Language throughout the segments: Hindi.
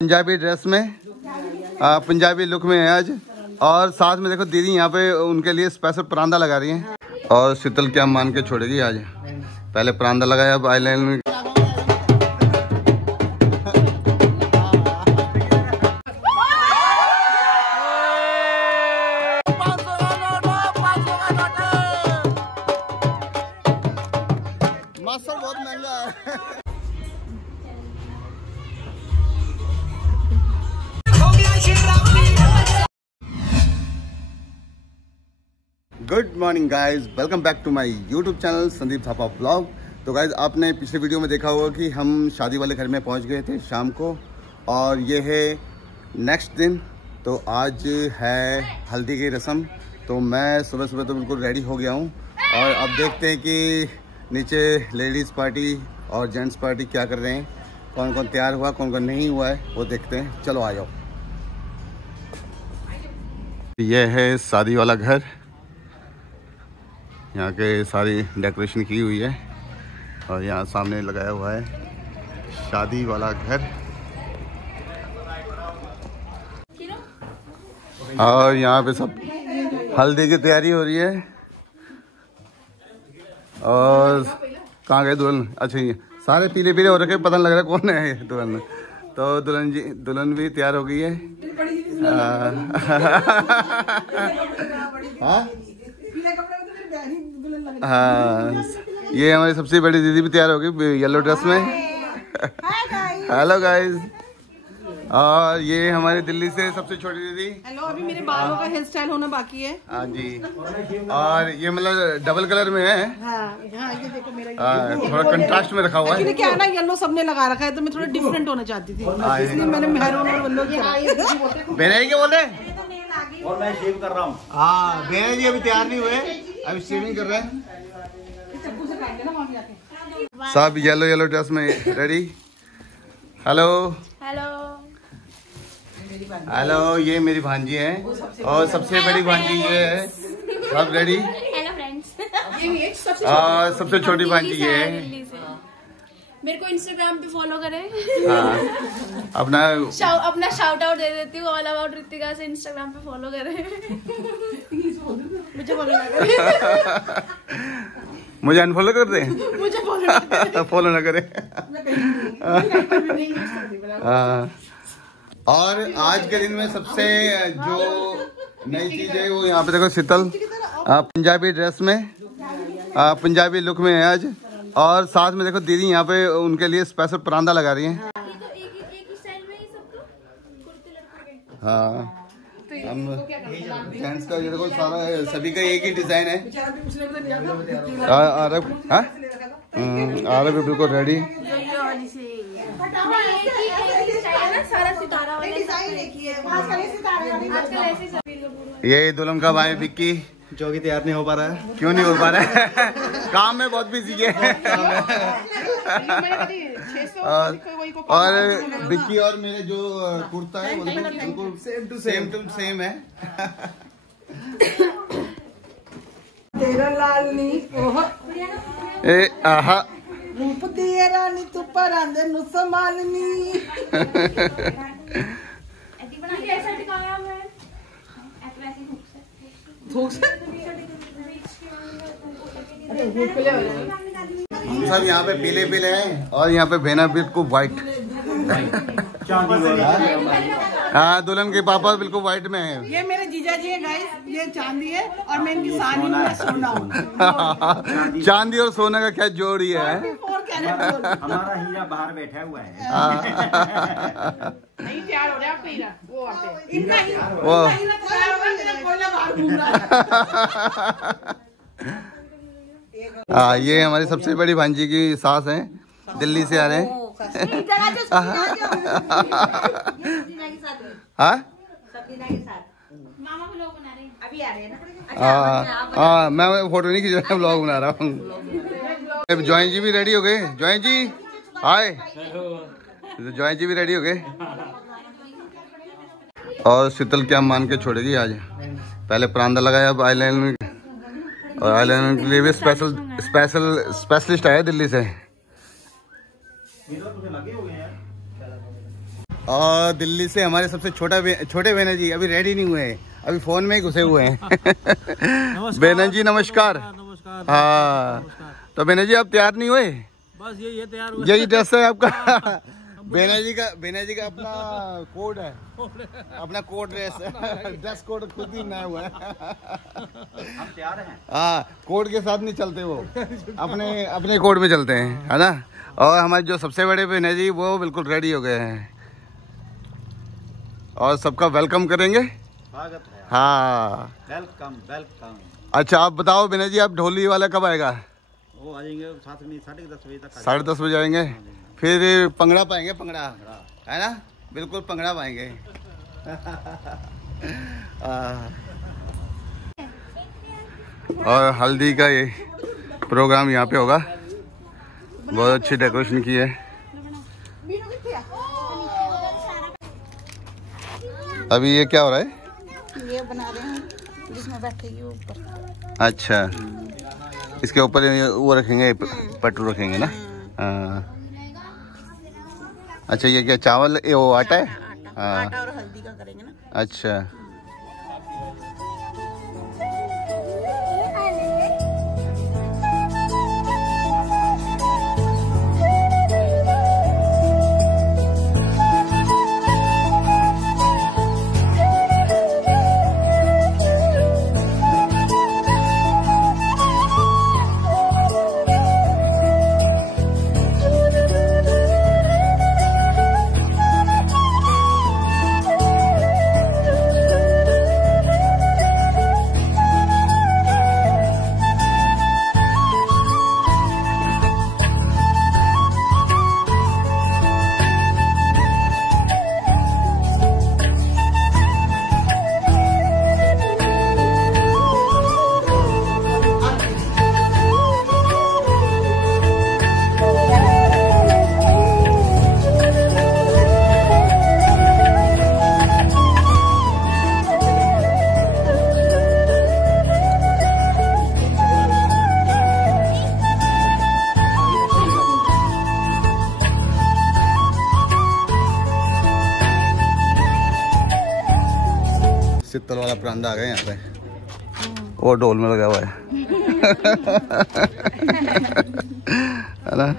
पंजाबी ड्रेस में, पंजाबी लुक में है आज। और साथ में देखो दीदी यहाँ पे उनके लिए स्पेशल परांदा लगा रही हैं। और शीतल क्या मान के छोड़ेगी आज, पहले परांदा लगाया, अब आईलाइनर। मास्टर बहुत महंगा है। Good morning guys, welcome back to my YouTube channel Sandeep Thapa blog. तो गाइज आपने पिछले वीडियो में देखा होगा कि हम शादी वाले घर में पहुंच गए थे शाम को, और ये है नेक्स्ट दिन। तो आज है हल्दी की रस्म। तो मैं सुबह सुबह तो बिल्कुल रेडी हो गया हूं, और अब देखते हैं कि नीचे लेडीज़ पार्टी और जेंट्स पार्टी क्या कर रहे हैं, कौन कौन तैयार हुआ कौन कौन नहीं हुआ है वो देखते हैं। चलो आ जाओ। यह है शादी वाला घर, यहाँ के सारी डेकोरेशन की हुई है, और यहाँ सामने लगाया हुआ है शादी वाला घर। और यहाँ पे सब हल्दी की तैयारी हो रही है। और कहाँ गए दुल्हन? अच्छा ये सारे पीले पीले हो रखे, पता नहीं लग रहा कौन है दुल्हन। तो दुल्हन भी तैयार हो गई है। हाँ, ये हमारी सबसे बड़ी दीदी भी तैयार हो गई येलो ड्रेस में। Hello guys. और ये हमारी दिल्ली से सबसे छोटी दीदी। हेलो, अभी मेरे बालों का हेयर स्टाइल होना बाकी है। हाँ जी। और ये मतलब डबल कलर में है। हाँ, ये देखो मेरा थोड़ा कंट्रास्ट में रखा हुआ है। क्या है ना, येलो सबने लगा रखा है, तो मैं थोड़ा डिफरेंट होना चाहती थी, इसलिए मैंने मेहरून और येलो किया। बेने क्या बोल रहे? और मैं शेव कर रहा हूँ। हाँ, बेने जी अभी तैयार नहीं हुए, अभी शेविंग कर रहे हैं। सब येलो ड्रेस में रेडी। हेलो हेलो हेलो, ये मेरी भांजी है, और सबसे बड़ी भांजी ये है। सब रेडी? Hello friends. और सबसे छोटी भांजी ये है। मेरे को इंस्टाग्राम पे फॉलो करें। हाँ, अपना शाउट आउट दे देती हूँ, ऑल अबाउट रितिका से इंस्टाग्राम पे फॉलो करें। मुझे फॉलो ना करें। मुझे अनफॉलो कर दे। मुझे फॉलो ना करे। और आज के दिन में सबसे जो नई चीज है वो यहाँ पे देखो, शीतल पंजाबी ड्रेस में, पंजाबी लुक में है आज। और साथ में देखो दीदी यहाँ पे उनके लिए स्पेशल परांदा लगा रही हैं। हाँ, हम जेंट्स का ये देखो सारा सभी का एक ही डिजाइन है। आरब बिल्कुल रेडी। ये दुल्हन का भाई विक्की, जो कि तैयार नहीं हो पा रहा है। क्यों नहीं हो पा रहा है? काम में बहुत बिजी है। और विक्की और मेरे जो कुर्ता है वो बिल्कुल सेम टू सेम है। तेरा लाल नी ए आहा रूप दिए रानी तू परांदे नु संभालनी। हम सब यहाँ पे पीले पीले हैं, और यहाँ पे भेना बिल्कुल व्हाइट। हाँ, दुल्हन के पापा बिल्कुल व्हाइट में है। ये मेरे जीजा जी है गाइस, ये चांदी है, और मैं इनकी सानी में सोना हूँ। चांदी और सोना का क्या जोड़ी है? हमारा हीरा बाहर बैठा हुआ है। नहीं तैयार हो रहा है हीरा, वो आते इनका हीरा तैयार हो गया, कोयला बाहर घूम रहा है। ये हमारी सबसे बड़ी भांजी की सास हैं, दिल्ली से आ रहे हैं। हाँ, मैं फोटो नहीं खींच रहा, ब्लॉग बना रहा हूँ। जॉइन जी भी रेडी हो गए। जॉइन जी हाय। जॉइन जी भी रेडी हो गए। और शीतल क्या मान के छोड़ेगी आज, पहले परांदा लगाया, अब आईलाइनर, और आईलाइनर के लिए भी स्पेशलिस्ट आया दिल्ली से। और दिल्ली से हमारे सबसे छोटे बहना जी अभी रेडी नहीं हुए हैं, अभी फोन में ही घुसे हुए हैं। बहना जी नमस्कार। नमस्कार। हाँ तो बहना जी आप तैयार नहीं हुए? बस ये तैयार हुए। यही ड्रेस है आपका? बहना जी का अपना कोड है, अपना कोड ड्रेस कोड खुद ही नया हुआ है। हम तैयार हैं। हाँ कोड के साथ नहीं चलते वो, अपने कोड में चलते हैं, है ना। और हमारे जो सबसे बड़े बहन है जी वो बिल्कुल रेडी हो गए हैं और सबका वेलकम करेंगे। स्वागत है। हाँ वेलकम वेलकम। अच्छा आप बताओ बहना जी, आप ढोली वाला कब आएगा? वो आ जाएंगे साथ में 10:30 बजे तक। 10:30 बजे आएंगे, फिर पंगड़ा पाएंगे, पंगड़ा है ना, बिल्कुल पंगड़ा पाएंगे। और हल्दी का ये प्रोग्राम यहाँ पे होगा, बहुत अच्छी डेकोरेशन की है। अभी ये क्या हो रहा है? ये बना रहे हैं जिसमें बैठेगी ऊपर। अच्छा इसके ऊपर वो रखेंगे, पटरू रखेंगे ना। हाँ अच्छा ये क्या चावल ये वो आटा है? हाँ आटा और हल्दी का करेंगे ना। अच्छा सित्तल वाला परांदा आ गया यहाँ पे, वो ढोल में लगा हुआ है। है ना।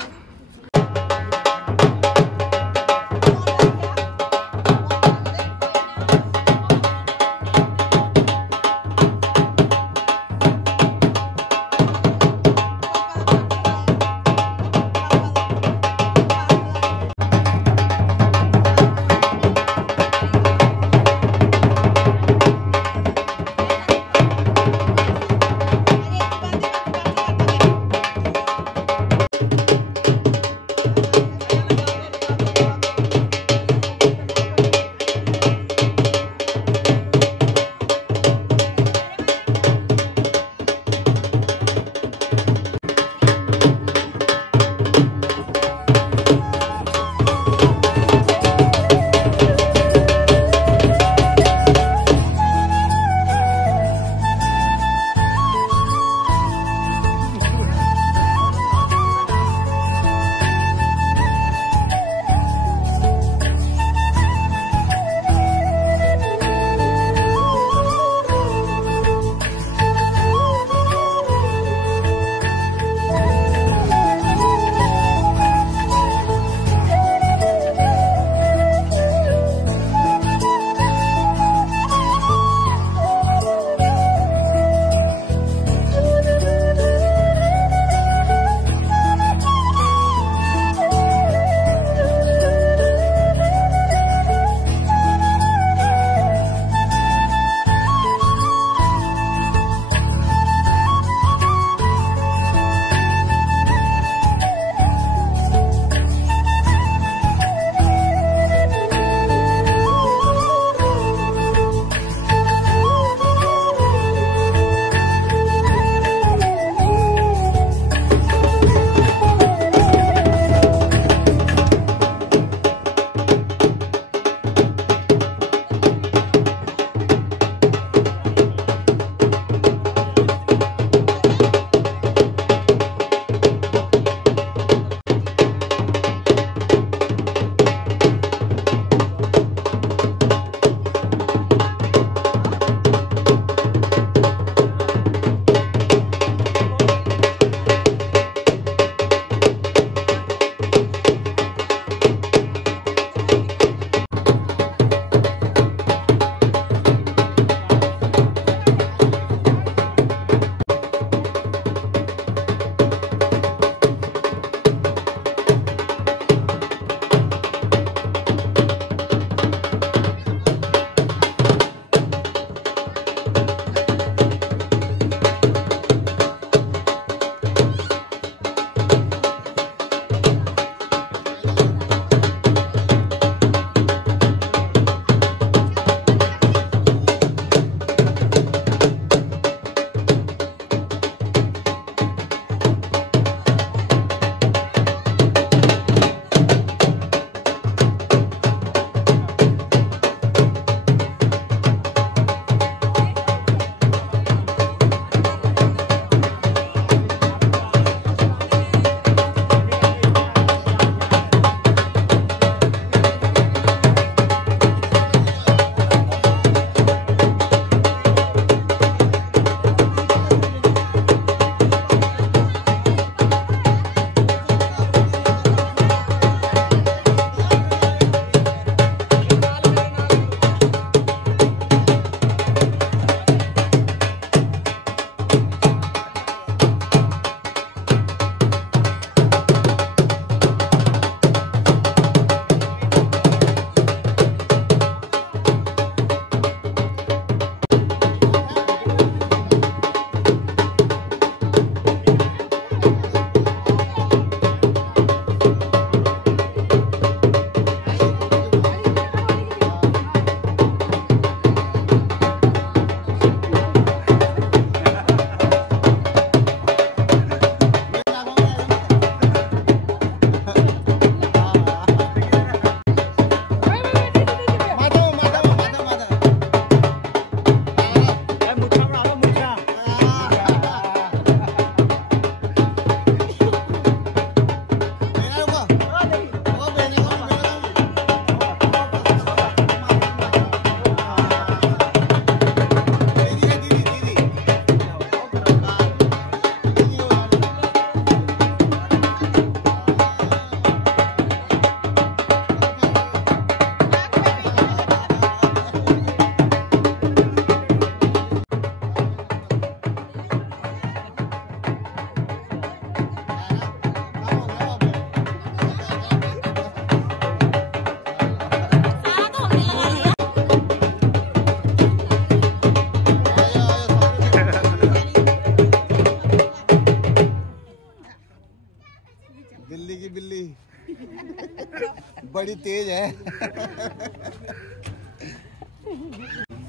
है।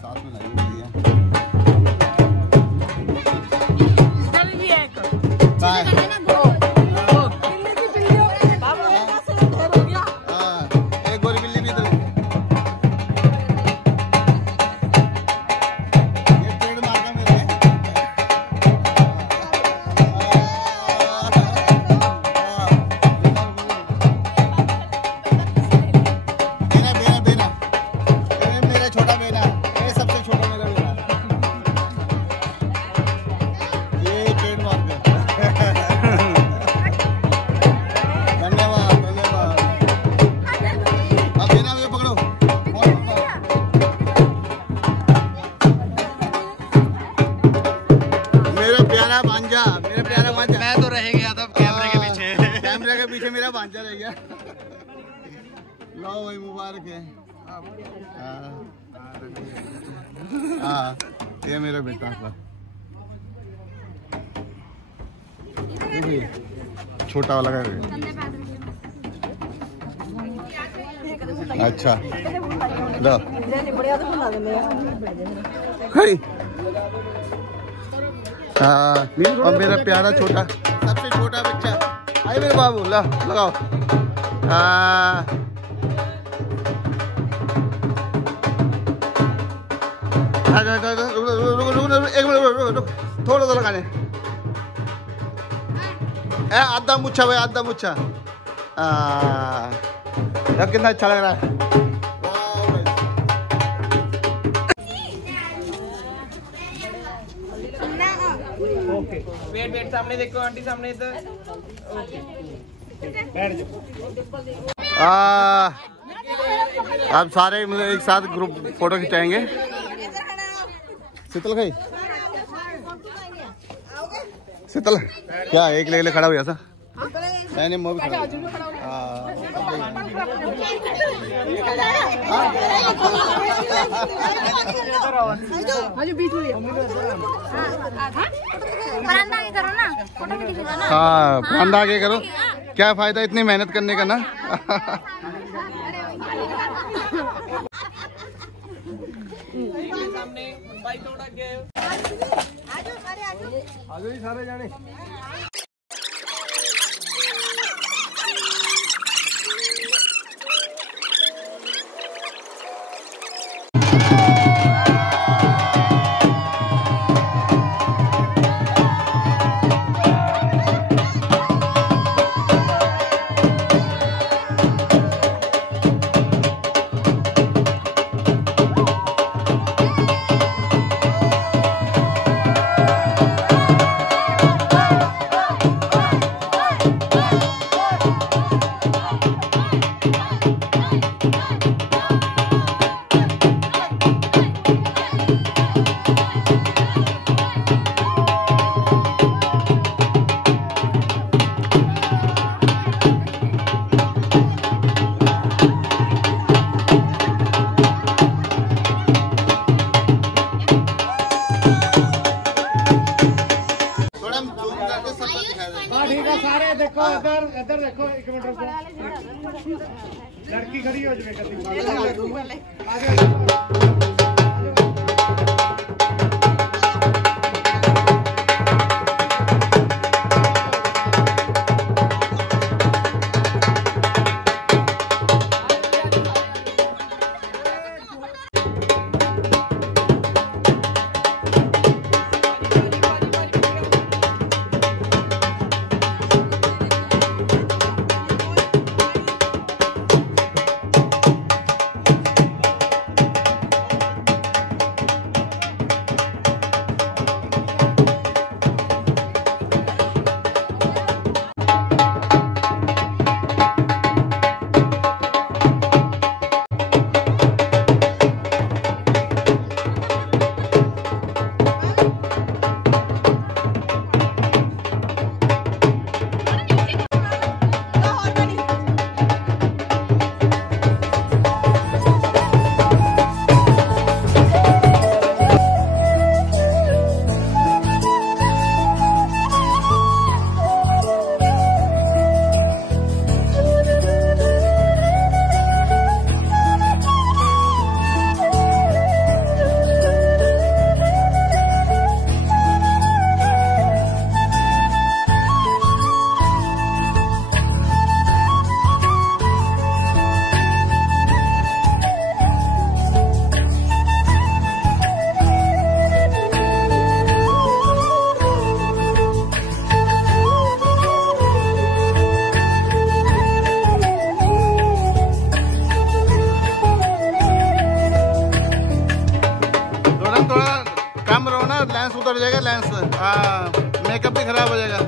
साथ में लगी हुई है। एक गोरी बिल्ली भी इधर। ये पेड़ मारना मेरे है। बेना ये मेरा छोटा बेना, ये सबसे छोटा मेरा बेना। ये पेड़ मार दे। धन्यवाद धन्यवाद। अब बेना मुझे पकड़ो। मेरा प्यारा भांजा, मेरा प्यारा भांजा। मैं तो रह गया था कैमरे के पीछे। कैमरे के पीछे मेरा भांजा रह गया। लो भाई मुबारक है। हाँ ये मेरा बेटा था। छोटा वाला का। अच्छा लो हाँ। और मेरा प्यारा छोटा, सबसे छोटा बच्चा। आए मेरे बाबू, ला लगाओ। हाँ एक मिनट थोड़ा सा लगाने। आधा मुच्छा भाई, आधा मुच्छा। कितना अच्छा लग रहा है। वेट सामने देखो आंटी, सामने इधर। बैठ जाओ। आप सारे एक साथ ग्रुप फोटो खिंचाएंगे। शीतल गई शीतल क्या एक ले खड़ा हुआ था। मैंने मुँह भी खड़ा हाँ प्रांदा आगे करो। क्या फायदा इतनी मेहनत करने का ना। सारे जाने। सारे देखो इधर इधर देखो। एक मिनट रुको, लड़की खड़ी हो जाए। हाँ मेकअप भी खराब हो जाएगा।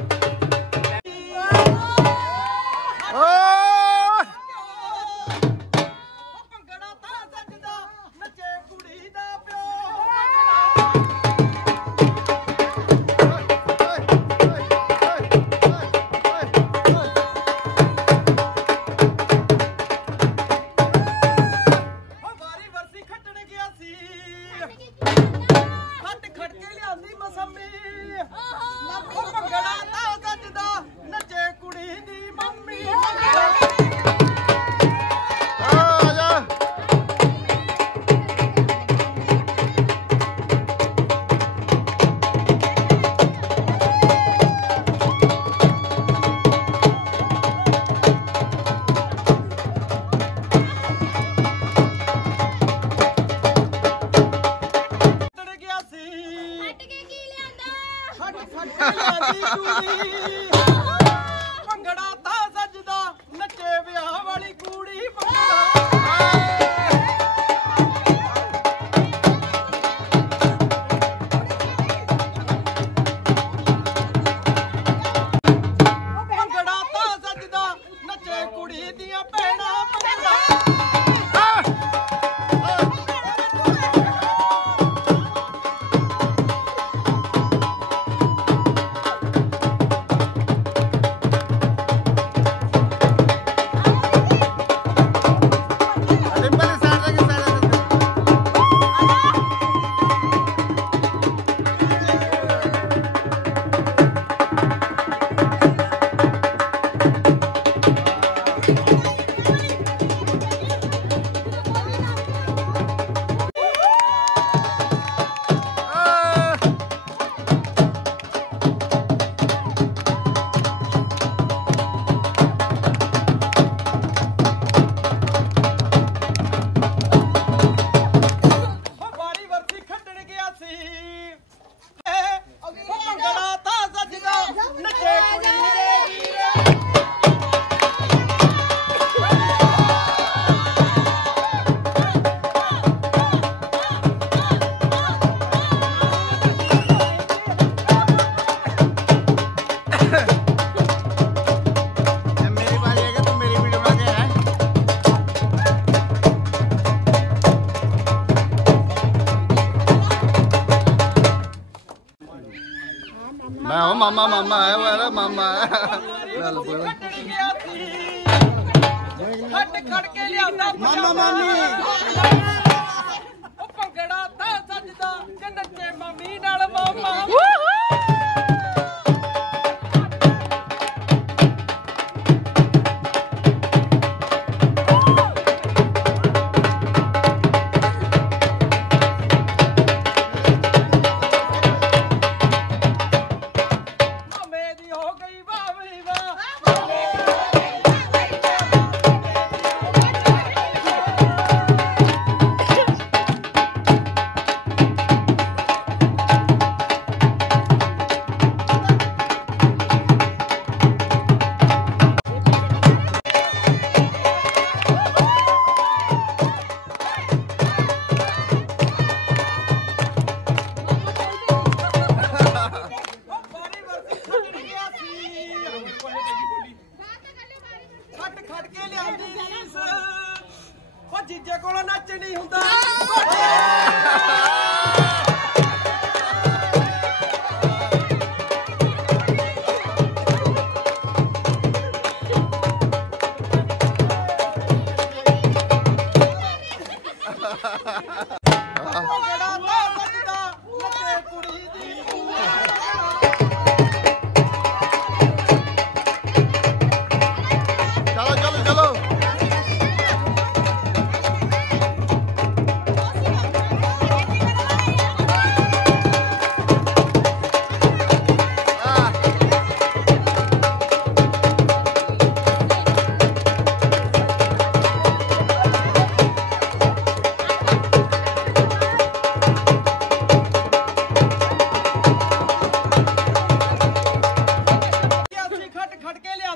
ਭੰਗੜਾ ਤਾਂ ਸੱਜਦਾ ਨੱਚੇ ਵਿਆਹ ਵਾਲੀ ਕੁੜੀ ਭੰਗੜਾ ਤਾਂ ਸੱਜਦਾ ਨੱਚੇ ਕੁੜੀ ਦੀਆਂ ਭੈਣਾਂ ਭੰਗੜਾ मामा मामा है वाला मामा है ਹੱਟ ਖੜ ਕੇ ਲਿਆਂਦਾ ਮਾਮਾ ਮਾਮੀ ਉਹ ਭੰਗੜਾ ਤਾਂ ਸੱਜਦਾ ਜੇ ਨੱਚੇ ਮਾਮੀ ਨਾਲ ਮਾਮਾ ਖੜ ਕੇ ਲਿਆਂਦੀ ਰੀਸ ਉਹ ਜੀਜੇ ਕੋਲੋਂ ਨੱਚ ਨਹੀਂ ਹੁੰਦਾ ਭੰਗੜਾ ਤਾਂ ਸੱਜਦਾ ਨੱਚੇ ਕੁੜੀ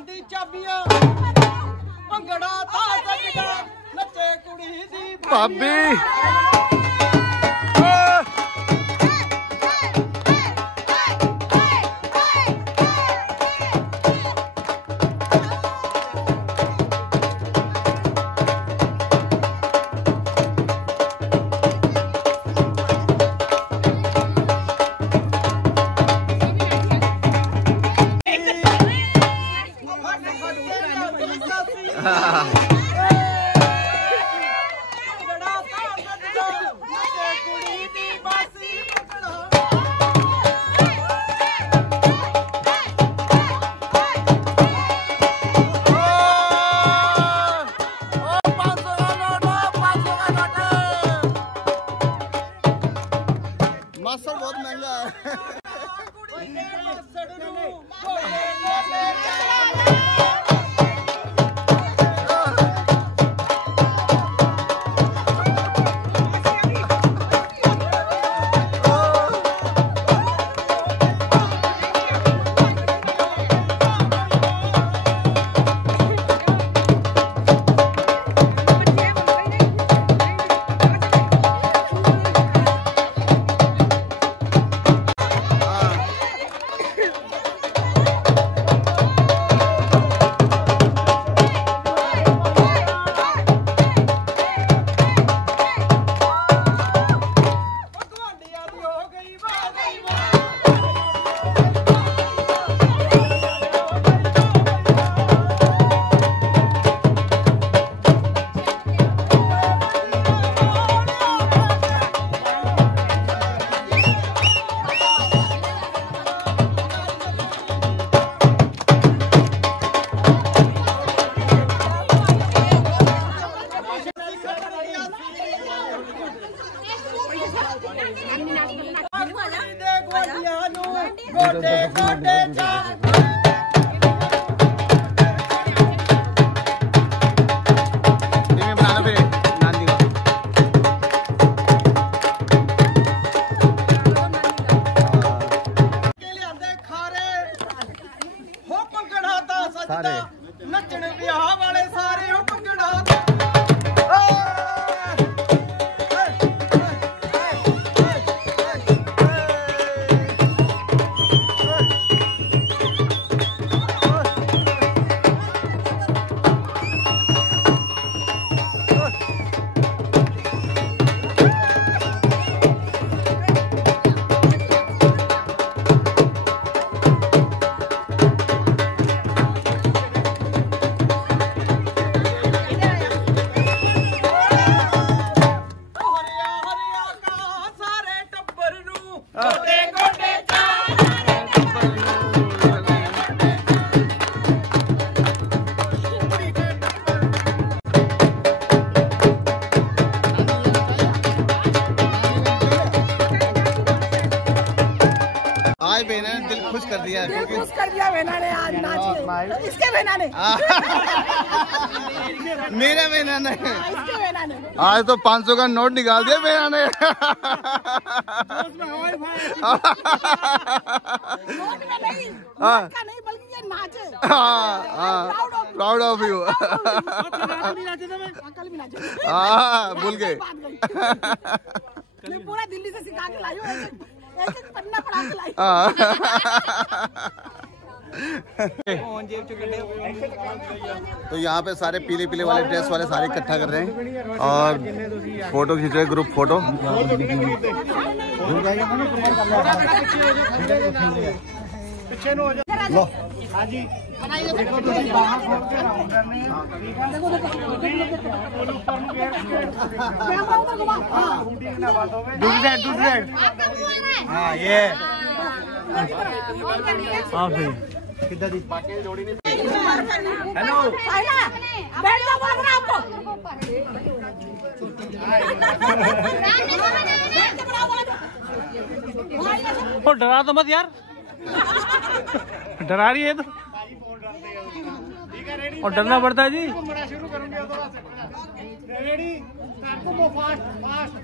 ਦੀ ਚਾਬੀਆਂ ਭੰਗੜਾ ਤਾਂ ਸੱਜਦਾ ਨੱਚੇ ਕੁੜੀ ਦੀ ਭਾਬੀ मास्टर बहुत महंगा है। नचण विआह वाले सारे हो पंगड़ा आज बहना ने दिल खुश कर दिया। दिल खुश कर दिया बहना ने आज नाच के। इसके बहना ने मेरा बहना ने इसके बहना ने आज तो 500 का नोट निकाल दिया बहना ने। नोट में नहीं, नोट का नहीं बल्कि ये नाचे। Proud of you. कल भी नाचे। भूल गए। मैं पूरा दिल्ली से सिखा के लाई हूँ, एक पन्ना पढ़ा के लाई। तो यहाँ पे सारे पीले पीले वाले ड्रेस वाले सारे इकट्ठा कर रहे हैं और फोटो खींच रहे हैं, ग्रुप फोटो। लो हाँ जी दूसरे हाँ ये हाँ भाई कितना दी हेलो बैठ जाओ बोल रहा आपको। तो डरा तो मत यार, डरा रही है तो और डरना पड़ता है जी। शुरू करूंगी रेडी फास्ट फास्ट